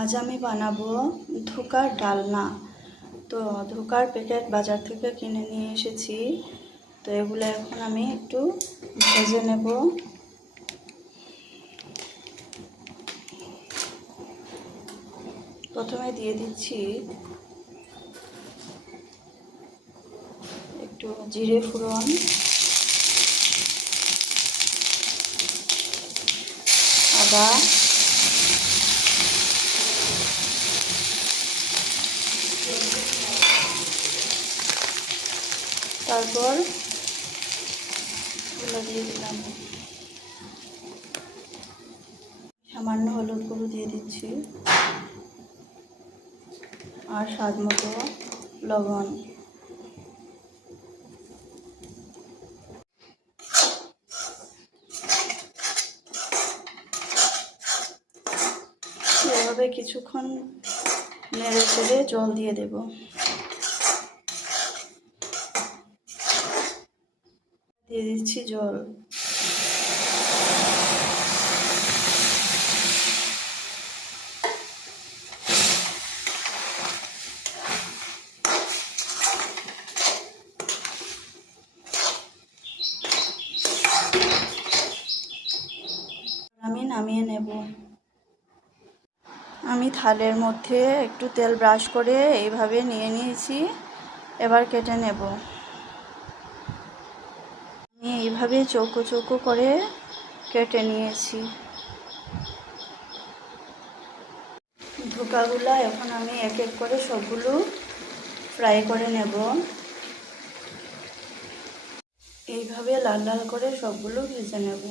আজ আমি বানাবো ধোকার ডালনা। তো ধোকার প্যাকেট বাজার থেকে কিনে নিয়ে এসেছি। তো এগুলো এখন আমি একটু ভেজে নেব। প্রথমে দিয়ে দিচ্ছি একটু জিরে ফোড়ন, আদা, তারপর এগুলো দিয়ে দিলাম। সামান্য হলুদ গুঁড়ো দিয়ে দিচ্ছি আর স্বাদ মতো লবণ। এভাবে কিছুক্ষণ নেড়ে চেড়ে জল দিয়ে দেব। দিয়ে দিচ্ছি জল। আমি নামিয়ে নেব। আমি থালের মধ্যে একটু তেল ব্রাশ করে এইভাবে নিয়ে নিয়েছি। এবার কেটে নেব। আমি এইভাবে চৌকো চৌকো করে কেটে নিয়েছি। ধোকাগুলো এখন আমি এক এক করে সবগুলো ফ্রাই করে নেব। এইভাবে লাল লাল করে সবগুলো ভেজে নেব।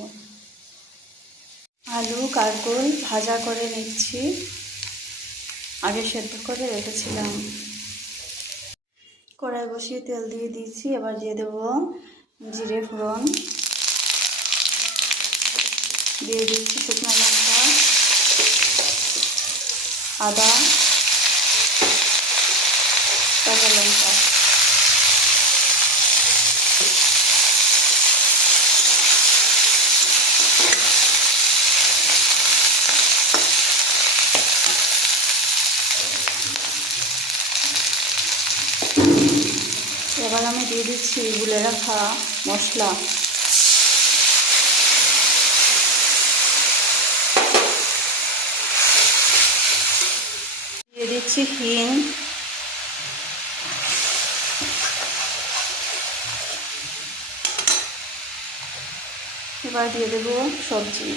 আলু কারকল ভাজা করে নিচ্ছি, আগে সেদ্ধ করে রেখেছিলাম। কড়াই বসিয়ে তেল দিয়ে দিচ্ছি। এবার দিয়ে দেব জিরে ফোড়ন, দিয়ে দিচ্ছি শুকনো লঙ্কা, আদা, কাঁচা লঙ্কা। এবার আমি দিয়ে দিচ্ছি গুলে রাখা মশলা। দিয়ে দিচ্ছি হিং, এবার দিয়ে দেবো সবজি।